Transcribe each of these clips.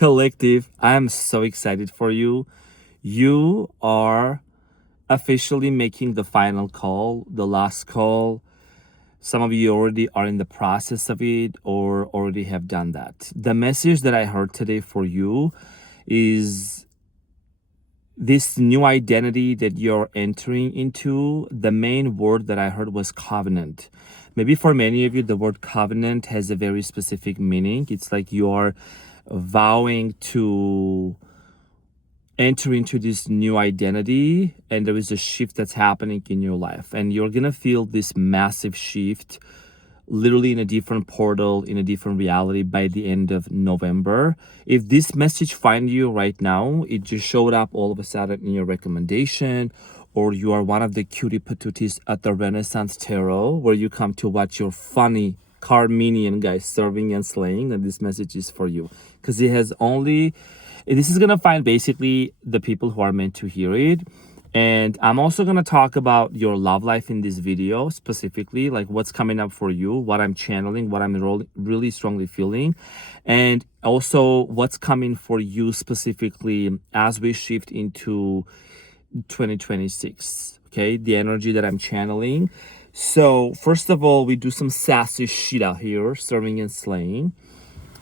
Collective, I'm so excited for you. You are officially making the final call, the last call. Some of you already are in the process of it or already have done that. The message that I heard today for you is this new identity that you're entering into. The main word that I heard was covenant. Maybe for many of you, the word covenant has a very specific meaning. It's like you are vowing to enter into this new identity, and there is a shift that's happening in your life, and you're gonna feel this massive shift literally in a different portal, in a different reality by the end of November. If this message find you right now, it just showed up all of a sudden in your recommendation, or you are one of the cutie patooties at the Renaissance Tarot where you come to watch your funny Carmenian guys serving and slaying, and this message is for you because it has only this is gonna find basically the people who are meant to hear it. And I'm also going to talk about your love life in this video, specifically like what's coming up for you, what I'm channeling, what I'm really strongly feeling, and also what's coming for you specifically as we shift into 2026. Okay, the energy that I'm channeling. So first of all, we do some sassy shit out here, serving and slaying.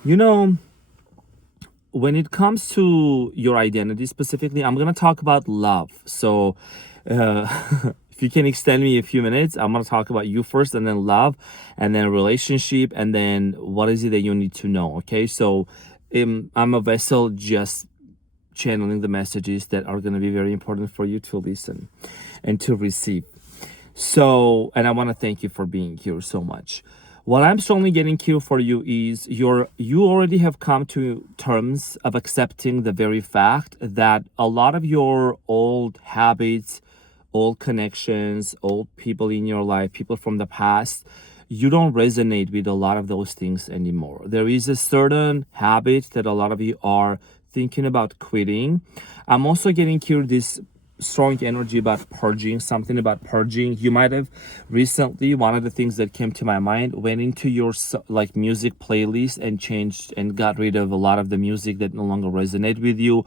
You know, when it comes to your identity specifically, I'm going to talk about love. So if you can extend me a few minutes, I'm going to talk about you first, and then love, and then relationship, and then what is it that you need to know. Okay, so I'm a vessel just channeling the messages that are going to be very important for you to listen and to receive. So, and I want to thank you for being here so much. What I'm strongly getting here for you is you already have come to terms of accepting the very fact that a lot of your old habits, old connections, old people in your life, people from the past, you don't resonate with a lot of those things anymore. There is a certain habit that a lot of you are thinking about quitting. I'm also getting here this strong energy about purging, something about purging. You might have recently, one of the things that came to my mind, went into your like music playlist and changed and got rid of a lot of the music that no longer resonate with you.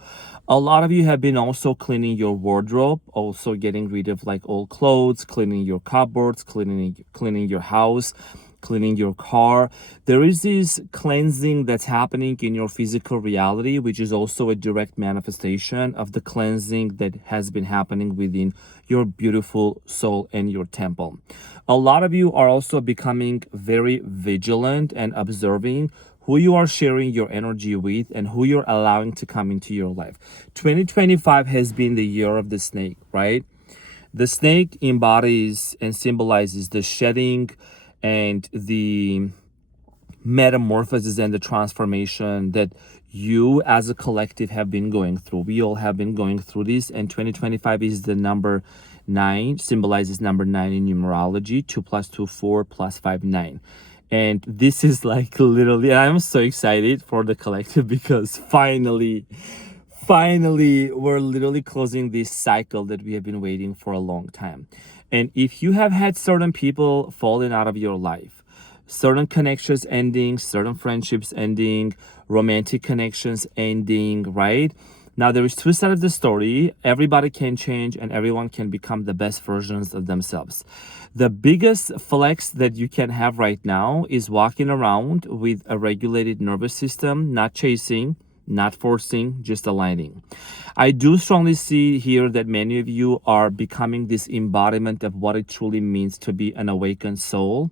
A lot of you have been also cleaning your wardrobe, also getting rid of like old clothes, cleaning your cupboards, cleaning your house, cleaning your car. There is this cleansing that's happening in your physical reality, which is also a direct manifestation of the cleansing that has been happening within your beautiful soul and your temple. A lot of you are also becoming very vigilant and observing who you are sharing your energy with and who you're allowing to come into your life. 2025 has been the year of the snake, right? The snake embodies and symbolizes the shedding and the metamorphosis and the transformation that you as a collective have been going through. We all have been going through this, and 2025 is the number 9, symbolizes number 9 in numerology. 2 plus 2, 4 plus 5, 9. And this is like literally, I'm so excited for the collective because finally, we're literally closing this cycle that we have been waiting for a long time. And if you have had certain people falling out of your life, certain connections ending, certain friendships ending, romantic connections ending, right? Now, there is two sides of the story. Everybody can change and everyone can become the best versions of themselves. The biggest flex that you can have right now is walking around with a regulated nervous system, not chasing, not forcing, just aligning. I do strongly see here that many of you are becoming this embodiment of what it truly means to be an awakened soul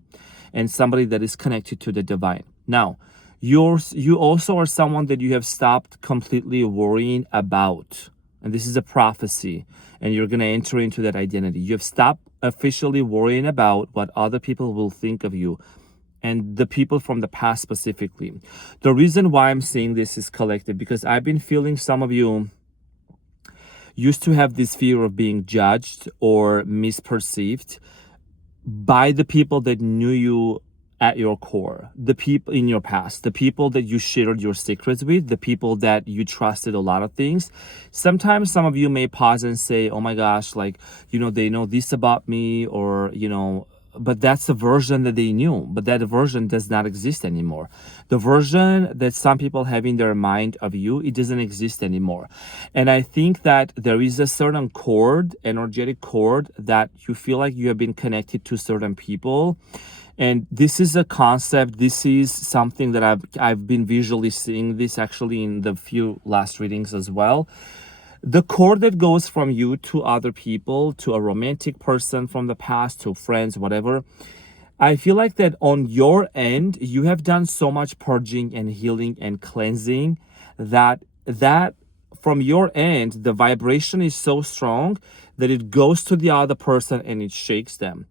and somebody that is connected to the divine. Now, you also are someone that you have stopped completely worrying about. And this is a prophecy, and you're going to enter into that identity. You have stopped officially worrying about what other people will think of you, and the people from the past specifically. The reason why I'm saying this is collective, because I've been feeling some of you used to have this fear of being judged or misperceived by the people that knew you at your core, the people in your past, the people that you shared your secrets with, the people that you trusted a lot of things. Sometimes some of you may pause and say, oh my gosh, like, they know this about me, or, but that's the version that they knew, but that version does not exist anymore. The version that some people have in their mind of you, it doesn't exist anymore. And I think that there is a certain cord, energetic cord, that you feel like you have been connected to certain people. And this is a concept, this is something that I've been visually seeing this actually in the few last readings as well. The cord that goes from you to other people, to a romantic person from the past, to friends, whatever, I feel like that on your end, you have done so much purging and healing and cleansing that from your end, the vibration is so strong that it goes to the other person and it shakes them.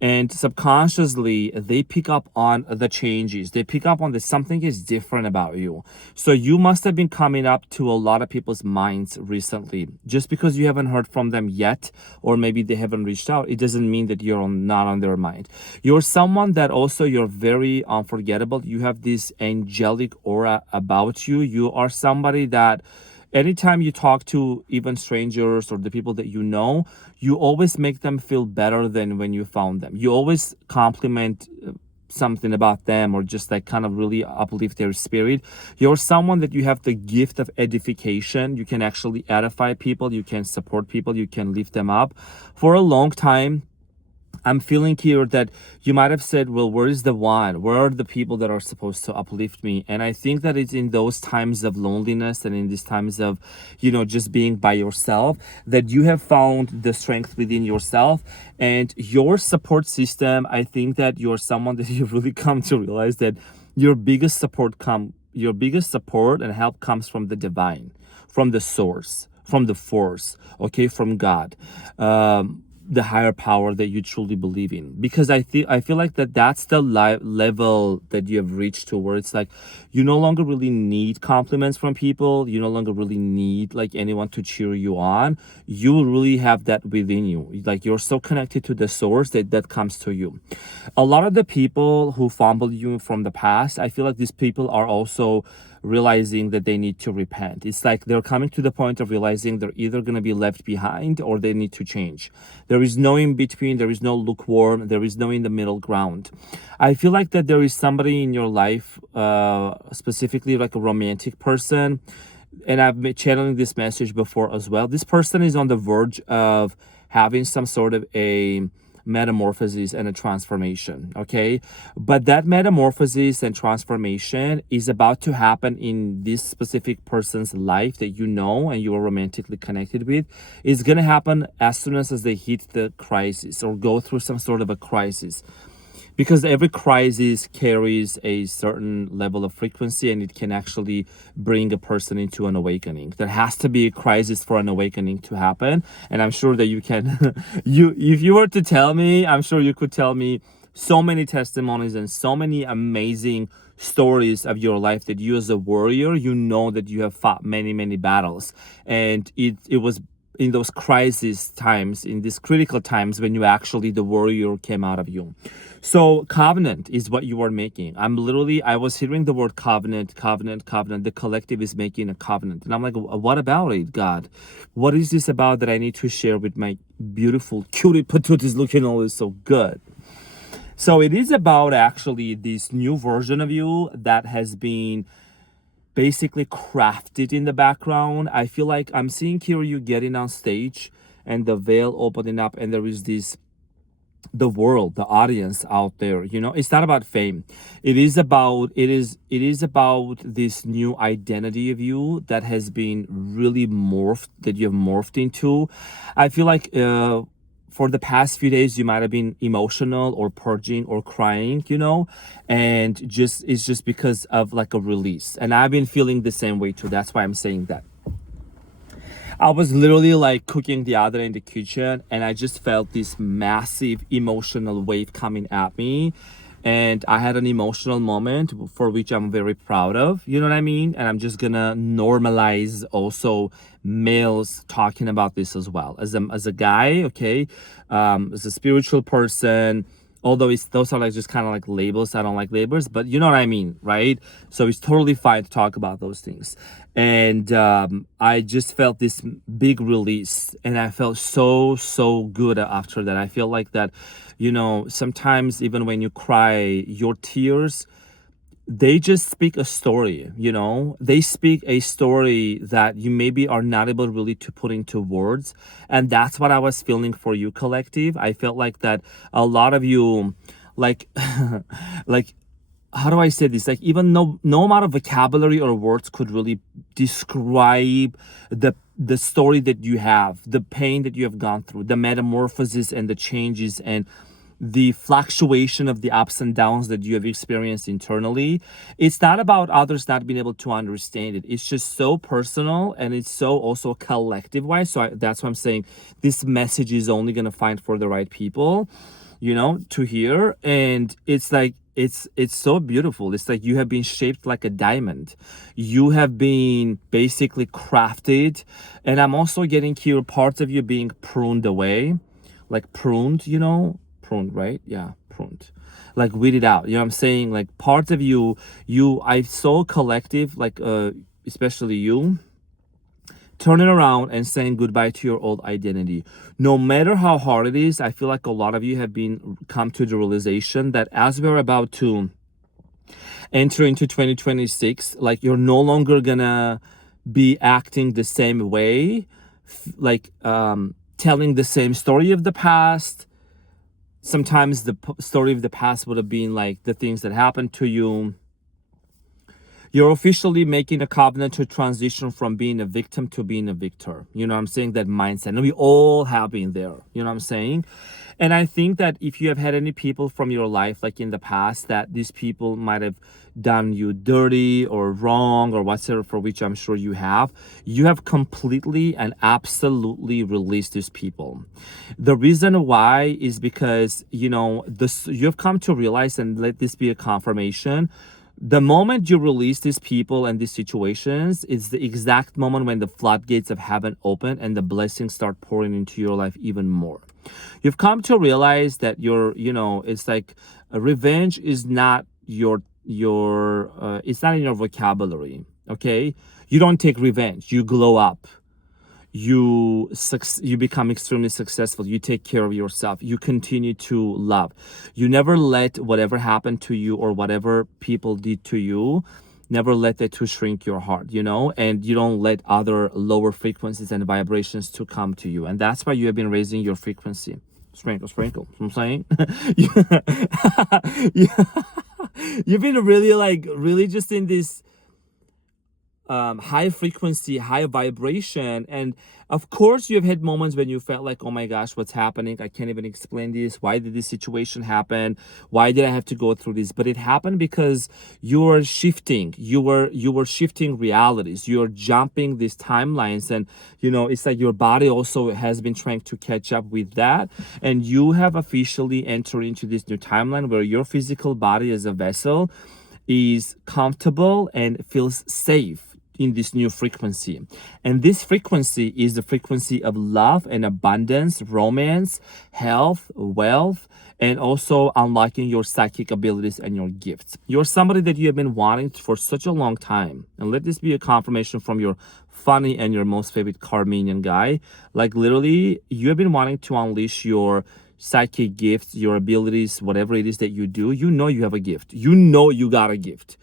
And subconsciously, they pick up on the changes. They pick up on that something is different about you. So you must have been coming up to a lot of people's minds recently. Just because you haven't heard from them yet, or maybe they haven't reached out, it doesn't mean that you're not on their mind. You're someone that also, you're very unforgettable. You have this angelic aura about you. You are somebody that anytime you talk to even strangers or the people that you know, you always make them feel better than when you found them. You always compliment something about them, or just like kind of really uplift their spirit. You're someone that you have the gift of edification. You can actually edify people, you can support people, you can lift them up. For a long time, I'm feeling here that you might have said, well, where is the one? Where are the people that are supposed to uplift me? And I think that it's in those times of loneliness and in these times of, just being by yourself, that you have found the strength within yourself and your support system. I think that you're someone that you've really come to realize that your biggest support and help comes from the divine, from the source, from the force, okay, from God. The higher power that you truly believe in, because I feel like that's the level that you have reached to, where it's like you no longer really need compliments from people, you no longer really need like anyone to cheer you on. You really have that within you, like you're so connected to the source that comes to you. A lot of the people who fumbled you from the past, I feel like these people are also realizing that they need to repent. It's like they're coming to the point of realizing they're either going to be left behind or they need to change. There is no in between, there is no lukewarm, there is no in the middle ground. I feel like that there is somebody in your life, specifically like a romantic person, and I've been channeling this message before as well. This person is on the verge of having some sort of a metamorphosis and a transformation, okay? But that metamorphosis and transformation is about to happen in this specific person's life that you know and you are romantically connected with. It's gonna happen as soon as they hit the crisis or go through some sort of a crisis, because every crisis carries a certain level of frequency and it can actually bring a person into an awakening. There has to be a crisis for an awakening to happen, and I'm sure that you can if you were to tell me, I'm sure you could tell me so many testimonies and so many amazing stories of your life that you as a warrior, you know that you have fought many battles, and it was in those crisis times, in these critical times, when you actually, the warrior came out of you. So covenant is what you are making. I was hearing the word covenant. The collective is making a covenant. And I'm like, what about it, God? What is this about that I need to share with my beautiful cutie patooties looking always so good? So it is about actually this new version of you that has been basically crafted in the background. I feel like I'm seeing here you getting on stage and the veil opening up, and there is the world, the audience out there. It's not about fame. It is about this new identity of you that has been really morphed, that you have morphed into. I feel like for the past few days you might have been emotional or purging or crying, and it's just because of like a release. And I've been feeling the same way too. That's why I'm saying that. I was literally like cooking the other day in the kitchen, and I just felt this massive emotional wave coming at me. And I had an emotional moment for which I'm very proud of, you know what I mean? And I'm just gonna normalize also males talking about this as well. As a guy, okay, as a spiritual person, Although those are like just kind of like labels. I don't like labels, but you know what I mean, right? So it's totally fine to talk about those things. And I just felt this big release, and I felt so good after that. I feel like that, sometimes even when you cry, your tears, they just speak a story. They speak a story that you maybe are not able really to put into words. And that's what I was feeling for you, collective. I felt like that a lot of you, like like, how do I say this, like, even no amount of vocabulary or words could really describe the story that you have, the pain that you have gone through, the metamorphosis and the changes, and the fluctuation of the ups and downs that you have experienced internally. It's not about others not being able to understand it. It's just so personal, and it's so also collective wise. So that's why I'm saying this message is only going to find for the right people, to hear. And it's like, it's so beautiful. It's like you have been shaped like a diamond. You have been basically crafted. And I'm also getting here parts of you being pruned away, like pruned, pruned, right? Yeah, pruned, like weeded out. You know what I'm saying? Like parts of you, I saw collective, like especially you, turning around and saying goodbye to your old identity. No matter how hard it is, I feel like a lot of you have come to the realization that as we're about to enter into 2026, like you're no longer gonna be acting the same way, like telling the same story of the past. Sometimes the story of the past would have been like the things that happened to you. You're officially making a covenant to transition from being a victim to being a victor. You know what I'm saying? That mindset. And we all have been there. You know what I'm saying? And I think that if you have had any people from your life, like in the past, that these people might have done you dirty or wrong or whatever, for which I'm sure you have completely and absolutely released these people. The reason why is because, you've come to realize, and let this be a confirmation, the moment you release these people and these situations, it's the exact moment when the floodgates of heaven open and the blessings start pouring into your life even more. You've come to realize that it's like revenge is not it's not in your vocabulary. Okay, you don't take revenge. You glow up. You become extremely successful. You take care of yourself. You continue to love. You never let whatever happened to you or whatever people did to you, never let that to shrink your heart, and you don't let other lower frequencies and vibrations to come to you. And that's why you have been raising your frequency. Sprinkle, sprinkle. I'm saying, you've been really just in this high frequency, high vibration. And of course you have had moments when you felt like, oh my gosh, what's happening? I can't even explain this. Why did this situation happen? Why did I have to go through this? But it happened because you were shifting. You were shifting realities. You're jumping these timelines, and it's like your body also has been trying to catch up with that. And you have officially entered into this new timeline where your physical body as a vessel is comfortable and feels safe in this new frequency. And this frequency is the frequency of love and abundance, romance, health, wealth, and also unlocking your psychic abilities and your gifts. You're somebody that you have been wanting for such a long time. And let this be a confirmation from your funny and your most favorite Carmenian guy. Like literally, you have been wanting to unleash your psychic gifts, your abilities, whatever it is that you do. You have a gift. You got a gift.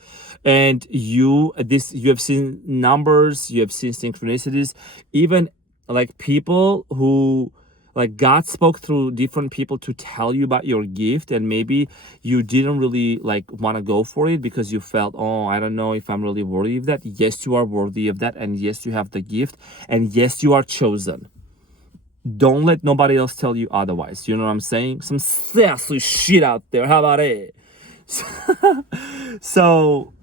And you have seen numbers, you have seen synchronicities, even like people who, like, God spoke through different people to tell you about your gift, and maybe you didn't really want to go for it because you felt, oh, I don't know if I'm really worthy of that. Yes, you are worthy of that, and yes, you have the gift, and yes, you are chosen. Don't let nobody else tell you otherwise. You know what I'm saying? Some sassy shit out there. How about it? So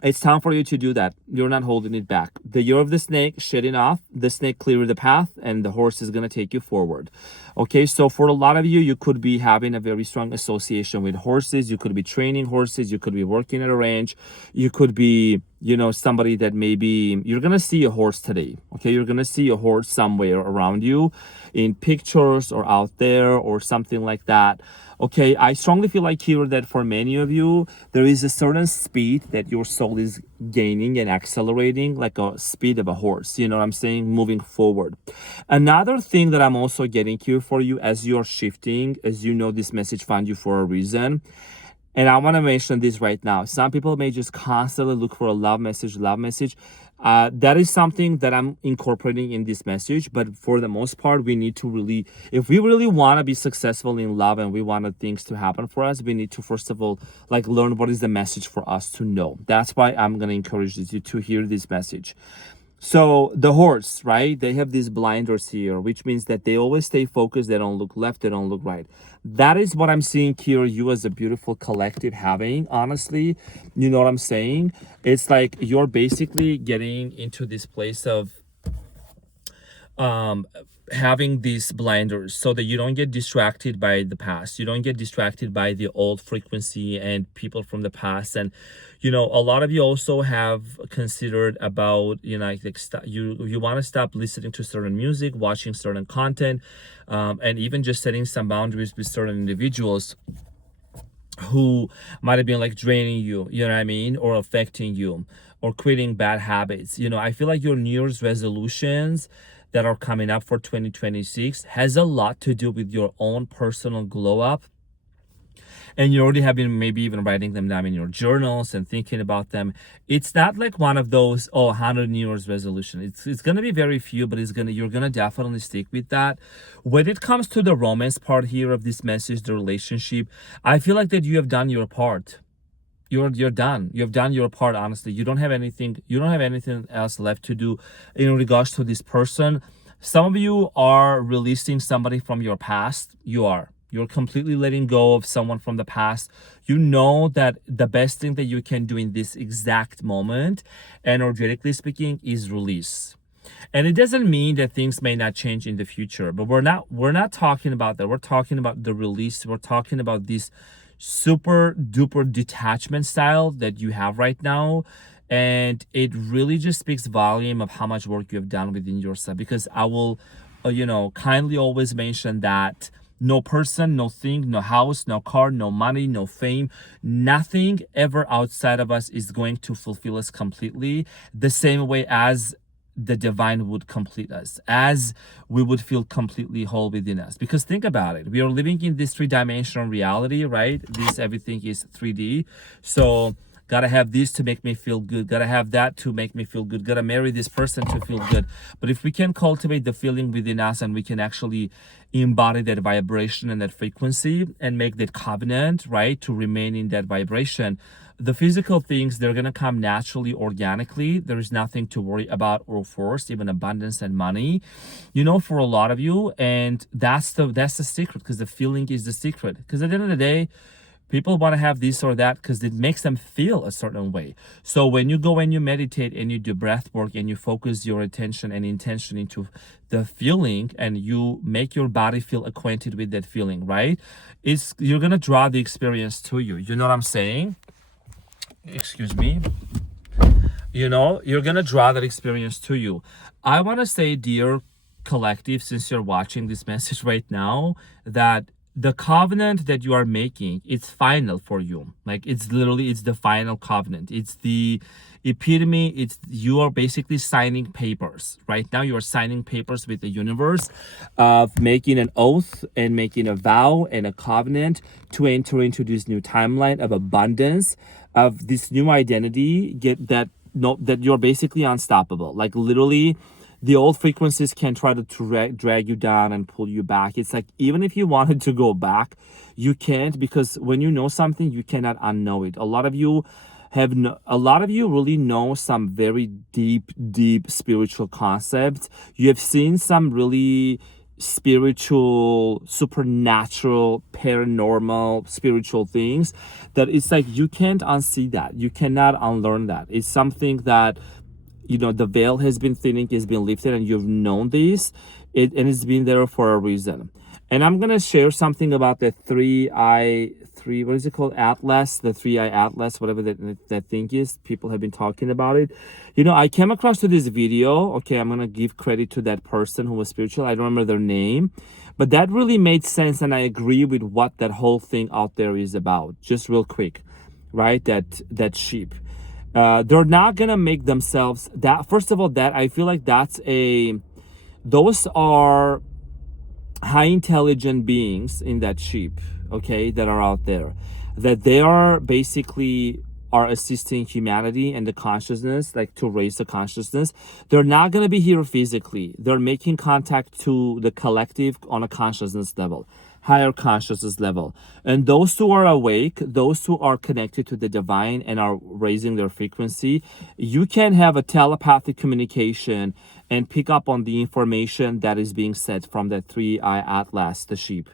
it's time for you to do that. You're not holding it back. The year of the snake, shedding off. The snake cleared the path, and the horse is going to take you forward. Okay, so for a lot of you, you could be having a very strong association with horses. You could be training horses. You could be working at a ranch. You could be, somebody that maybe you're going to see a horse today. Okay, you're going to see a horse somewhere around you in pictures or out there or something like that. Okay, I strongly feel like here that for many of you, there is a certain speed that your soul is gaining and accelerating, like a speed of a horse. You know what I'm saying? Moving forward. Another thing that I'm also getting here for you as you're shifting, as you know, this message found you for a reason. And I want to mention this right now. Some people may just constantly look for a love message, love message. That is something that I'm incorporating in this message. But for the most part, we need to really, if we really want to be successful in love and we want things to happen for us, we need to, first of all, like learn what is the message for us to know. That's why I'm going to encourage you to hear this message. So the horse, right? They have these blinders here, which means that they always stay focused. They don't look left. They don't look right. That is what I'm seeing here. You as a beautiful collective having, honestly, you know what I'm saying? It's like you're basically getting into this place of um having these blinders so that you don't get distracted by the past. You don't get distracted by the old frequency and people from the past. And you know, a lot of you also have considered about, you know, like you want to stop listening to certain music, watching certain content, and even just setting some boundaries with certain individuals who might have been like draining you, you know what I mean, or affecting you, or quitting bad habits. You know, I feel like your New Year's resolutions that are coming up for 2026 has a lot to do with your own personal glow up. And you already have been maybe even writing them down in your journals and thinking about them. It's not like one of those 100 New Year's resolution. It's gonna be very few, but you're gonna definitely stick with that. When it comes to the romance part here of this message, the relationship, I feel like that you have done your part. You're done. You've done your part, honestly. You don't have anything else left to do in regards to this person. Some of you are releasing somebody from your past. You're completely letting go of someone from the past. You know that the best thing that you can do in this exact moment, energetically speaking, is release. And it doesn't mean that things may not change in the future, but we're not talking about that. We're talking about the release. We're talking about this super duper detachment style that you have right now. And it really just speaks volume of how much work you have done within yourself. Because I will, kindly always mention that no person, no thing, no house, no car, no money, no fame, nothing ever outside of us is going to fulfill us completely the same way as the divine would complete us, as we would feel completely whole within us. Because think about it, we are living in this three-dimensional reality, right? Everything is 3D. So gotta have this to make me feel good, gotta have that to make me feel good, gotta marry this person to feel good. But if we can cultivate the feeling within us and we can actually embody that vibration and that frequency and make that covenant, right, to remain in that vibration, the physical things, they're gonna come naturally, organically. There is nothing to worry about or force, even abundance and money, for a lot of you. And that's the secret, because the feeling is the secret. Because at the end of the day, people want to have this or that because it makes them feel a certain way. So when you go and you meditate and you do breath work and you focus your attention and intention into the feeling and you make your body feel acquainted with that feeling, right? You're going to draw the experience to you. You know what I'm saying? Excuse me. You're going to draw that experience to you. I want to say, dear collective, since you're watching this message right now, that the covenant that you are making, it's final for you. Like it's the final covenant. It's the epitome. You are basically signing papers. Right now you are signing papers with the universe of making an oath and making a vow and a covenant to enter into this new timeline of abundance, of this new identity, that you're basically unstoppable. Like literally, the old frequencies can try to drag you down and pull you back. It's like, even if you wanted to go back, you can't, because when you know something, you cannot unknow it. A lot of you really know some very deep spiritual concepts. You have seen some really spiritual, supernatural, paranormal, spiritual things that it's like you can't unsee that. You cannot unlearn that. It's something that the veil has been thinning, has been lifted, and you've known this, and it's been there for a reason. And I'm gonna share something about the what is it called? Atlas, the 3-eye atlas, whatever that thing is. People have been talking about it. You know, I came across to this video. Okay, I'm gonna give credit to that person who was spiritual. I don't remember their name, but that really made sense, and I agree with what that whole thing out there is about. Just real quick, right? That sheep. They're not gonna make themselves that. First of all, that I feel like those are high intelligent beings in that sheep, okay, that are out there, that they are basically are assisting humanity and the consciousness, like to raise the consciousness. They're not going to be here physically. They're making contact to the collective on a consciousness level, higher consciousness level. And those who are awake, those who are connected to the divine and are raising their frequency, you can have a telepathic communication and pick up on the information that is being said from the 3-eye atlas, the sheep.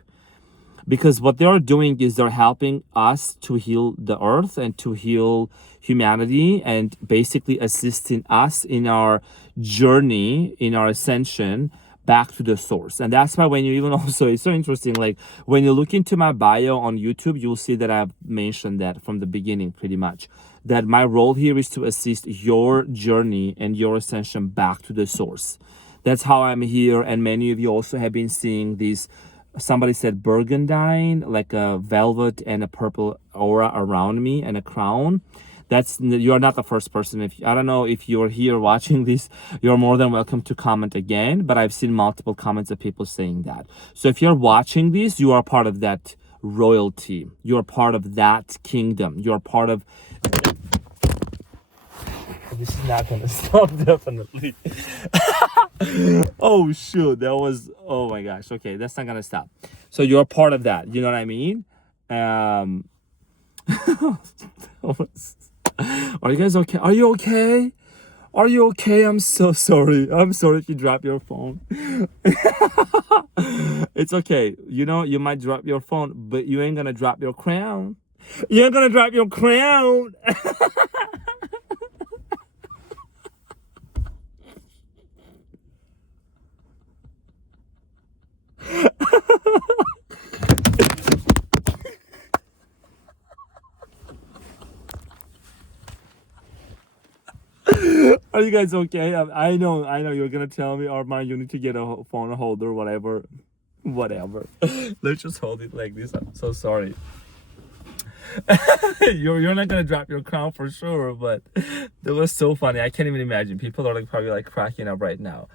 Because what they're doing is they're helping us to heal the earth and to heal humanity, and basically assisting us in our journey, in our ascension back to the source. And that's why when you even also, it's so interesting, like when you look into my bio on YouTube, you'll see that I've mentioned that from the beginning pretty much, that my role here is to assist your journey and your ascension back to the source. That's how I'm here. And many of you also have been seeing these, somebody said burgundy, like a velvet and a purple aura around me and a crown. You're not the first person. I don't know if you're here watching this, you're more than welcome to comment again, but I've seen multiple comments of people saying that. So if you're watching this, you are part of that royalty. You're part of that kingdom. You're part of... This is not gonna stop, definitely. Oh shoot, oh my gosh. Okay, that's not gonna stop. So you're part of that, you know what I mean? Are you guys okay? Are you okay? Are you okay? I'm so sorry. I'm sorry if you drop your phone. It's okay. You know, you might drop your phone, but you ain't gonna drop your crown. You ain't gonna drop your crown. Are you guys okay? I know you're gonna tell me, Arman, you need to get a phone holder, whatever. Let's just hold it like this. I'm so sorry. You're not gonna drop your crown for sure, but that was so funny. I can't even imagine. People are probably like cracking up right now.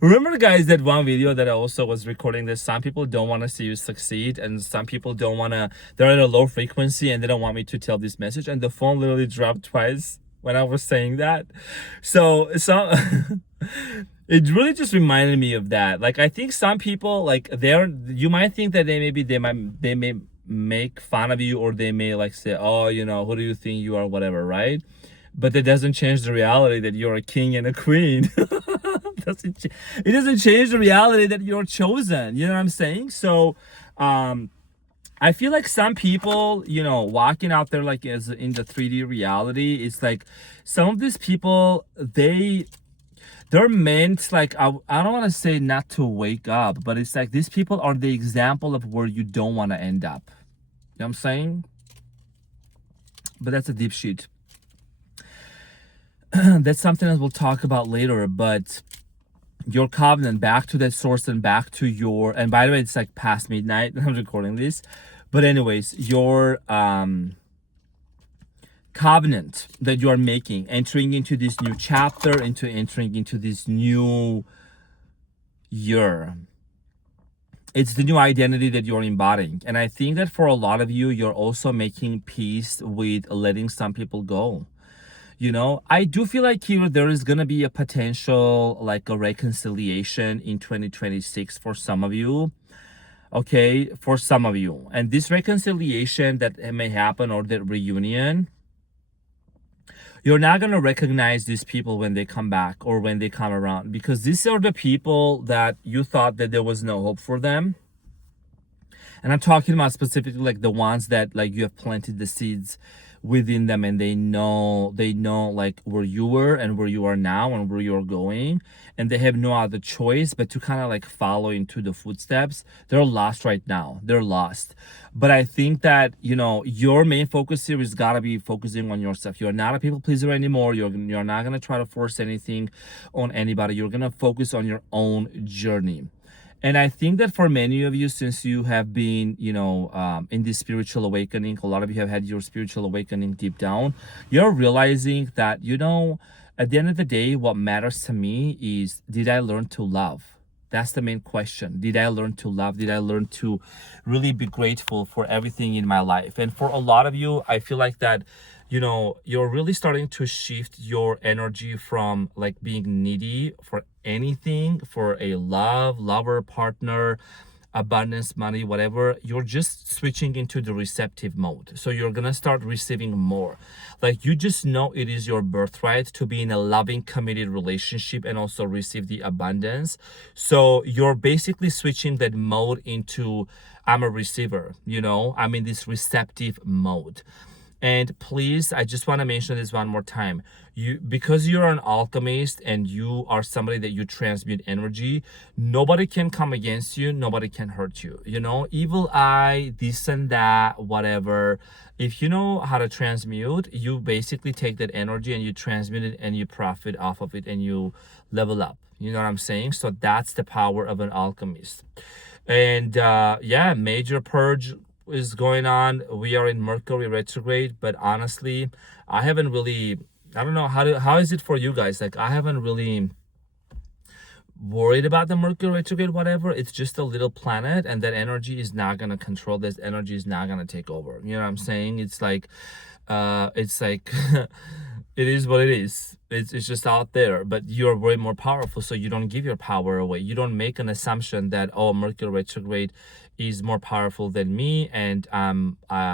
Remember, guys, that one video that I also was recording, that some people don't want to see you succeed, and some people don't want to, they're at a low frequency and they don't want me to tell this message, and the phone literally dropped twice when I was saying that. So it really just reminded me of that. Like, I think some people, like, you might think that they may make fun of you, or they may like say, oh, you know, who do you think you are, whatever, right? But that doesn't change the reality that you're a king and a queen. It doesn't change the reality that you're chosen. You know what I'm saying? So I feel like some people, you know, walking out there like as in the 3D reality, it's like some of these people, they're meant, like, I don't want to say not to wake up, but it's like these people are the example of where you don't want to end up. You know what I'm saying? But that's a deep shit. That's something that we'll talk about later. But your covenant, back to that source and back to your, and by the way, it's like past midnight I'm recording this, but anyways, your covenant that you are making, entering into this new chapter, entering into this new year, it's the new identity that you're embodying. And I think that for a lot of you, you're also making peace with letting some people go. You know, I do feel like here there is going to be a potential, like a reconciliation in 2026 for some of you. Okay, for some of you. And this reconciliation that may happen, or that reunion, you're not going to recognize these people when they come back or when they come around, because these are the people that you thought that there was no hope for them. And I'm talking about specifically like the ones that like you have planted the seeds within them, and they know like where you were and where you are now and where you're going, and they have no other choice but to kind of like follow into the footsteps. They're lost right now. They're lost. But I think that, your main focus here is gotta be focusing on yourself. You're not a people pleaser anymore. You're not gonna try to force anything on anybody. You're gonna focus on your own journey. And I think that for many of you, since you have been, in this spiritual awakening, a lot of you have had your spiritual awakening deep down, you're realizing that, at the end of the day, what matters to me is, did I learn to love? That's the main question. Did I learn to love? Did I learn to really be grateful for everything in my life? And for a lot of you, I feel like that, you're really starting to shift your energy from like being needy for anything, for a lover, partner, abundance, money, whatever. You're just switching into the receptive mode. So you're gonna start receiving more. Like, you just know it is your birthright to be in a loving, committed relationship and also receive the abundance. So you're basically switching that mode into, I'm a receiver, I'm in this receptive mode. And please, I just want to mention this one more time. Because you're an alchemist and you are somebody that you transmute energy, nobody can come against you, nobody can hurt you. Evil eye, this and that, whatever. If you know how to transmute, you basically take that energy and you transmute it and you profit off of it and you level up. You know what I'm saying? So that's the power of an alchemist. And major purge is going on. We are in Mercury retrograde, but honestly, I haven't really, I don't know, how is it for you guys? Like, I haven't really worried about the Mercury retrograde, whatever. It's just a little planet, and that energy is not gonna control this. Energy is not gonna take over. You know what I'm saying? It's like it is what it is. It's just out there, but you're way more powerful, so you don't give your power away. You don't make an assumption that, oh, Mercury retrograde is more powerful than me, and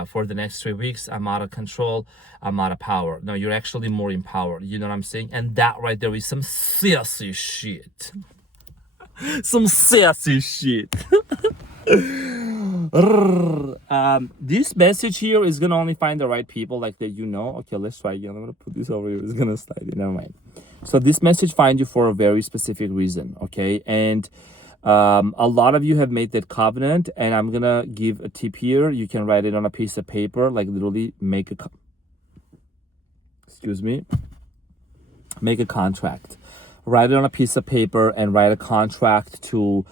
for the next 3 weeks I'm out of control, I'm out of power. No, you're actually more empowered. You know what I'm saying? And that right there is some sassy shit. Some sassy shit. This message here is gonna only find the right people, like that, Okay, let's try again. I'm gonna put this over here. It's gonna slide it. Never mind. So this message finds you for a very specific reason, okay? And a lot of you have made that covenant, and I'm gonna give a tip here. You can write it on a piece of paper, like literally make a contract. Write it on a piece of paper and write a contract to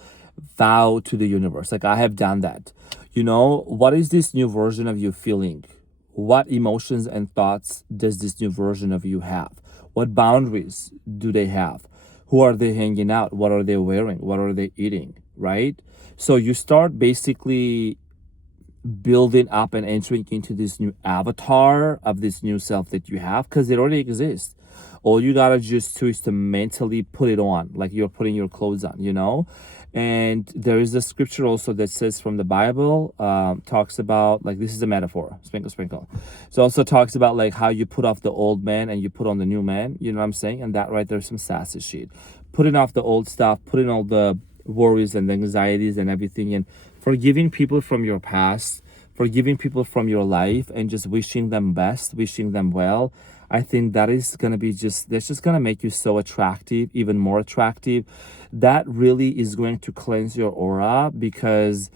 vow to the universe. Like, I have done that. What is this new version of you feeling? What emotions and thoughts does this new version of you have? What boundaries do they have? Who are they hanging out? What are they wearing? What are they eating? Right? So you start basically building up and entering into this new avatar of this new self that you have, because it already exists. All you gotta just do is to mentally put it on, like you're putting your clothes on. And there is a scripture also that says from the Bible, talks about, like, this is a metaphor, sprinkle. So also talks about like how you put off the old man and you put on the new man. You know what I'm saying? And that right there's some sassy shit. Putting off the old stuff, putting all the worries and anxieties and everything, and forgiving people from your past, forgiving people from your life, and just wishing them best, wishing them well. I think that is going to be that's just going to make you so attractive, even more attractive. That really is going to cleanse your aura, because,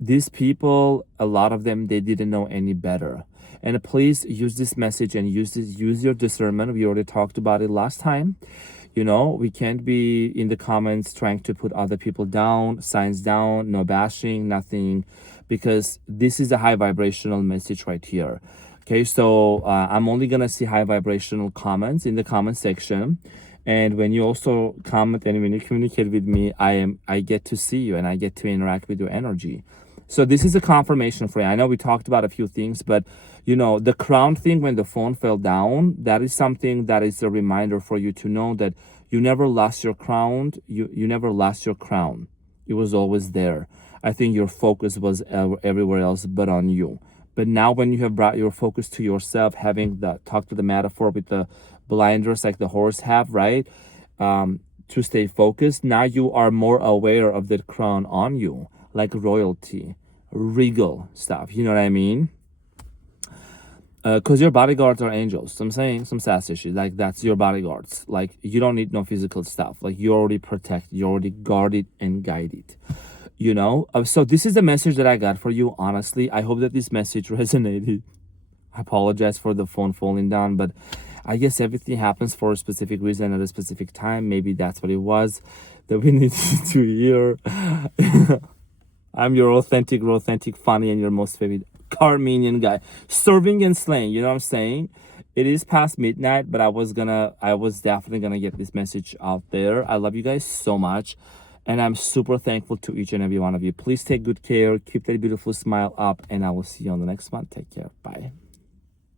these people, a lot of them, they didn't know any better. And please use this message and use your discernment. We already talked about it last time. We can't be in the comments trying to put other people down, signs down, no bashing, nothing, because this is a high vibrational message right here. Okay, so I'm only gonna see high vibrational comments in the comment section. And when you also comment and when you communicate with me, I get to see you and I get to interact with your energy. So this is a confirmation for you. I know we talked about a few things, but the crown thing, when the phone fell down, that is something that is a reminder for you to know that you never lost your crown. You never lost your crown. It was always there. I think your focus was everywhere else but on you. But now when you have brought your focus to yourself, having talk to the metaphor with the blinders like the horse have, right? To stay focused, now you are more aware of the crown on you, like royalty, regal stuff. You know what I mean? Because your bodyguards are angels. So I'm saying some sassy shit. Like, that's your bodyguards. Like, you don't need no physical stuff. Like, you're already protected. You're already guarded and guided. You know? So this is the message that I got for you, honestly. I hope that this message resonated. I apologize for the phone falling down, but I guess everything happens for a specific reason at a specific time. Maybe that's what it was that we needed to hear. I'm your authentic, funny, and your most favorite Carmenian guy. Serving and slaying, you know what I'm saying? It is past midnight, but I was definitely gonna get this message out there. I love you guys so much, and I'm super thankful to each and every one of you. Please take good care, keep that beautiful smile up, and I will see you on the next one. Take care. Bye.